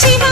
próxima.